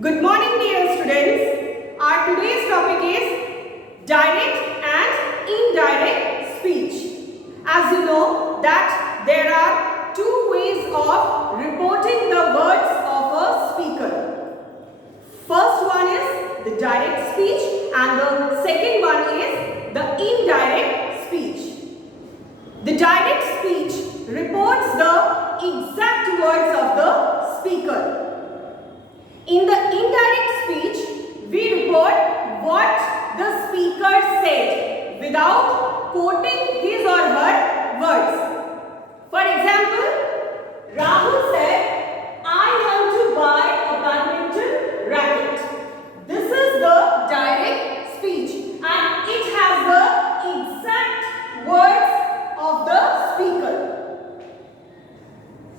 Good morning, dear students. Our today's topic is direct and indirect speech. As you know that there are two ways of reporting the words of a speaker. First one is the direct speech and the second one is the indirect speech. The direct speech reports the exact words of the speaker. In the indirect speech, we report what the speaker said without quoting his or her words. For example, Rahul said, I want to buy a badminton racket. This is the direct speech and it has the exact words of the speaker.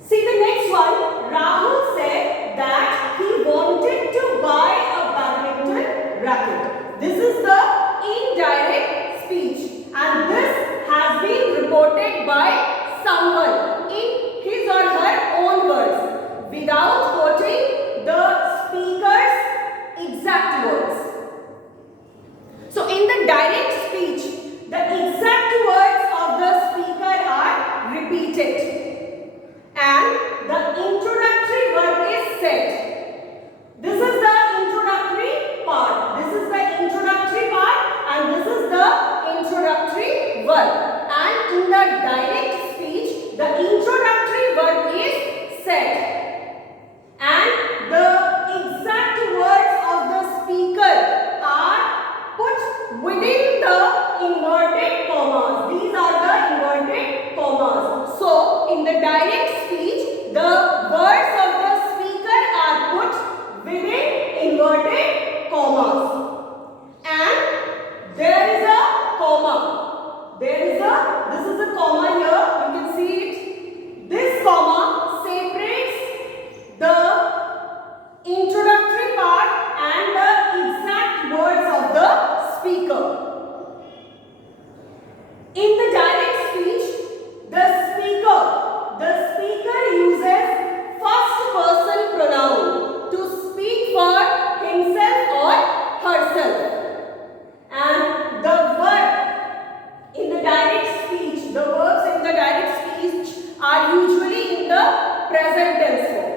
See the next one. Rahul said that he wanted to buy a badminton racket. This is the indirect speech and this has been reported by someone in his or her own words without quoting the speaker's exact words. So in the direct speech, the exact words of the speaker are repeated. And the introductory word is said. This is the introductory part. This is the introductory part and this is the introductory word. And in the direct speech, the introductory word is said. And the exact words of the speaker are put within the inverted commas. These are the inverted commas. So, in the direct speech, the words of the speaker are put within inverted commas. And there is a comma. This is a comma here. You can see it. This comma separates the introductory part and the exact words of the speaker. In the direct speech, the speaker uses first person pronoun to speak for himself or herself. And the verb in the direct speech, the verbs in the direct speech are usually in the present tense form.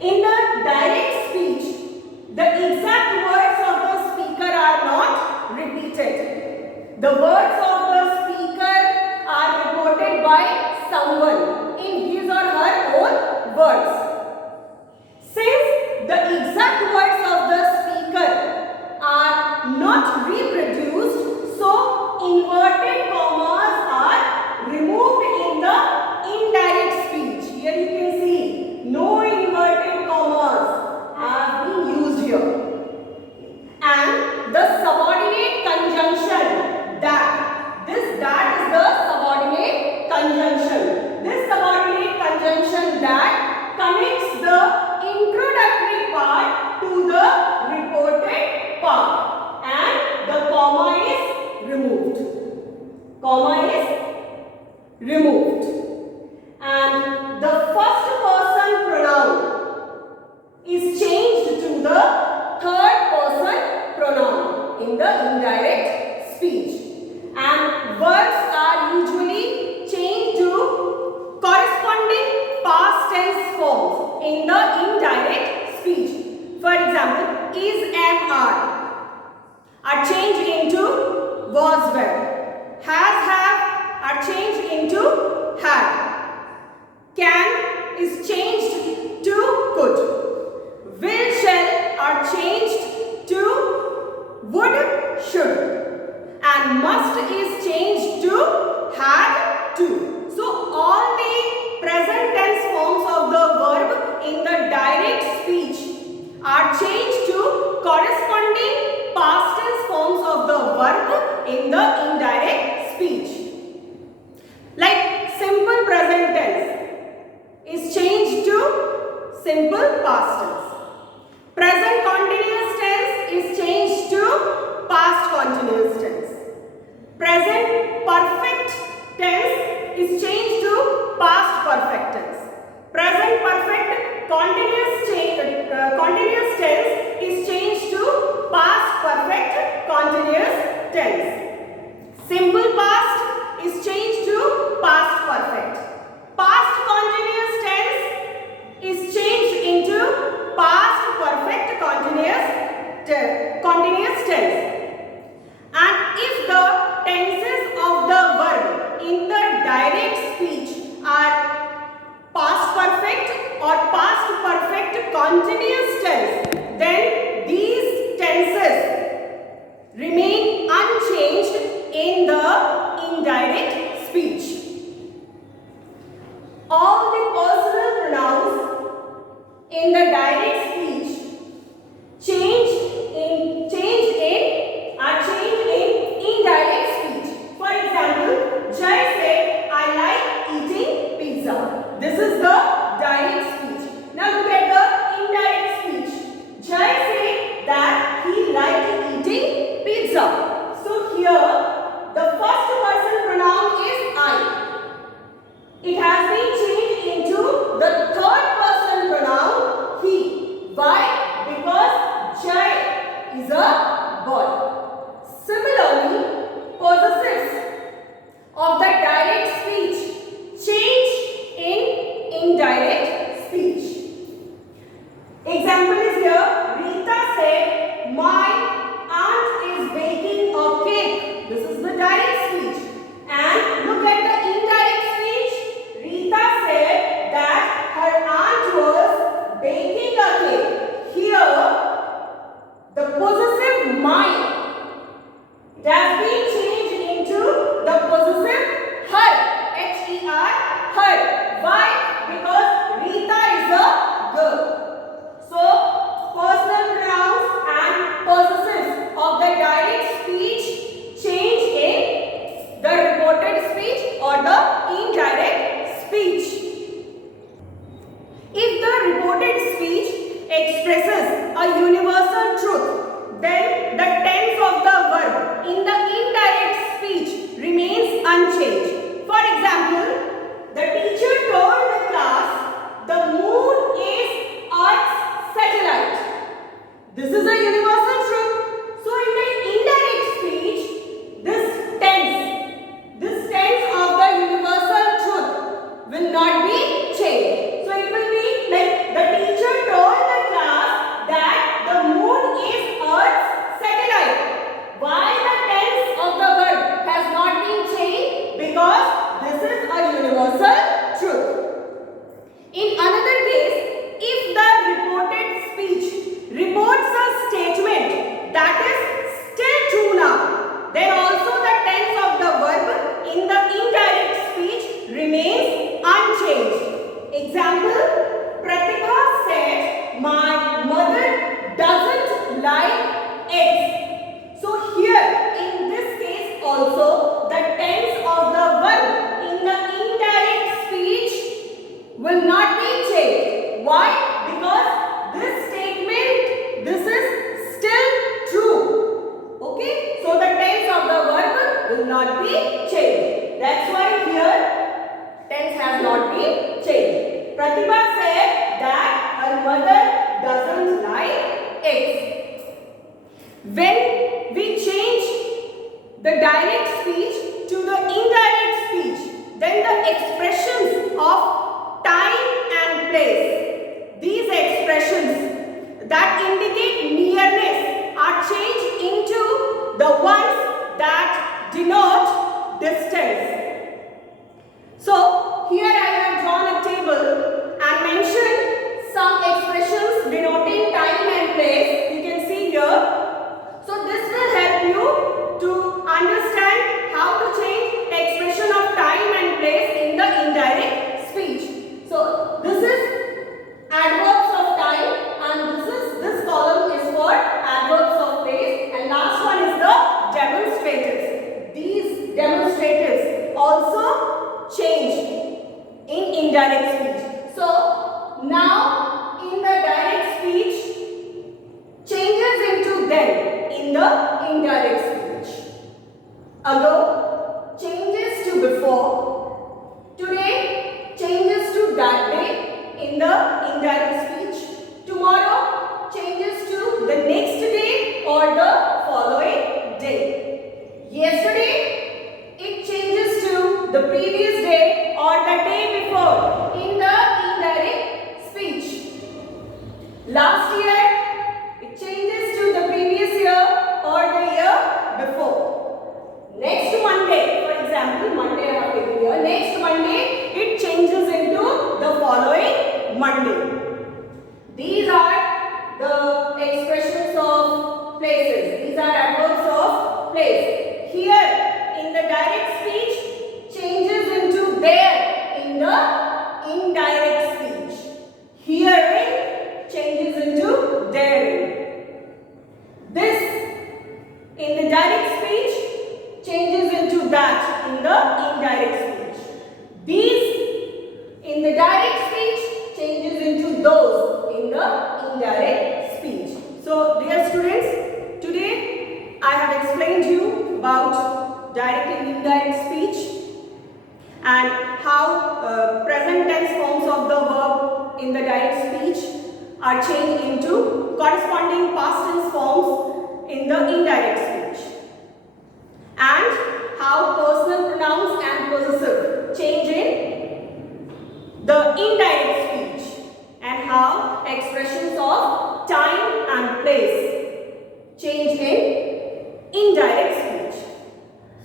In the direct speech, the exact words of the speaker are not repeated. The words of the speaker are reported by someone in his or her own words. Since the exact words of the speaker are not reproduced, so inverted commas are removed in the indirect speech. Here you can see no inverted commas have been used here. And the subordinate conjunction that is the subordinate conjunction. This subordinate conjunction that connects the introductory part to the reported part and the comma is removed. And the first person pronoun is changed to the third person pronoun in the indirect speech. And words are usually changed to corresponding past tense forms in the indirect speech. For example, is, am, are changed into was, were. Has, have are changed into had. Can is changed to could. Will, shall are changed to would, should. And must is changed to had to. So all the present tense forms of the verb in the direct speech are changed to corresponding past tense forms of the verb in the indirect speech. Like simple present tense is changed to simple past tense. Present continuous tense is changed to past continuous tense. Present perfect tense is changed to past perfect tense. Present perfect continuous is changed to past perfect continuous tense. Simple past is changed to past perfect. Past continuous tense is changed into past perfect continuous tense. And if the tenses of the verb in the direct speech are past perfect or past perfect continuous tense, then these tenses remain unchanged in the indirect speech. All the personal pronouns in the direct speech are changed in indirect speech. For example, Jai said, I like eating pizza. This is the direct speech. Now look at the indirect speech. Jai said that he liked eating pizza. So here, the first person pronoun is I. It has been changed into the third person pronoun he. Why? Because Jai is a boy. Similarly, possessives of the direct speech change in indirect speech. Example is here. Rita said, my aunt is baking a cake. This is the direct speech. And look at the indirect speech. Rita said that her aunt was baking a cake. Here, the possessive my, it has been changed into the possessive her, H-E-R, her. Why? Because Rita is a girl. So, personal pronouns and possessives of the direct speech change in the reported speech or the indirect speech. If the reported speech expresses a universal truth, then the tense of the verb in the indirect speech remains unchanged. For example, the teacher told the class, the moon is Earth's satellite. This is a universal truth. So in the indirect speech, this tense of the universal truth will not be changed. So it will be like the teacher told the class that the moon is Earth's satellite. Why the tense of the verb has not been changed? Because this is a universal truth. In another case, if the reported speech reports a statement that is still true now, then also the tense of the verb in the indirect speech remains unchanged. Example, Pratibha said, my mother doesn't like eggs. So here, in this case also, the tense of the verb in the indirect speech will not be changed. Why? Because this statement, this is still true. Okay? So the tense of the verb will not be changed. That's why here, tense has not been changed. Pratibha said that her mother doesn't like eggs. When we change the direct speech to the indirect speech, then the expressions of time and place, these expressions that indicate nearness are changed into the ones that denote distance. So here I have drawn a table and mentioned some expressions denoting time and place. You can see here. So this will help you to understand how to change the expression of time and place in the indirect speech. So this is adverbs of time and this column is Last year, it changes to the previous year or the year before. Next Monday, for example, Monday I have taken here. Next Monday, it changes into the following Monday. These are the expressions of places. These are adverbs of place. Here, in the direct speech, changes into there in the indirect speech. Herein changes into therein. This in the direct speech changes into that in the indirect speech. These in the direct speech changes into those in the indirect speech. So dear students, today I have explained you about direct and indirect speech and how present tense forms of the verb in the direct speech are changed into corresponding past tense forms in the indirect speech, and how personal pronouns and possessive change in the indirect speech, and how expressions of time and place change in indirect speech.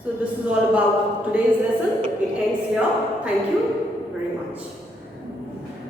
So this is all about today's lesson. It ends here. Thank you very much.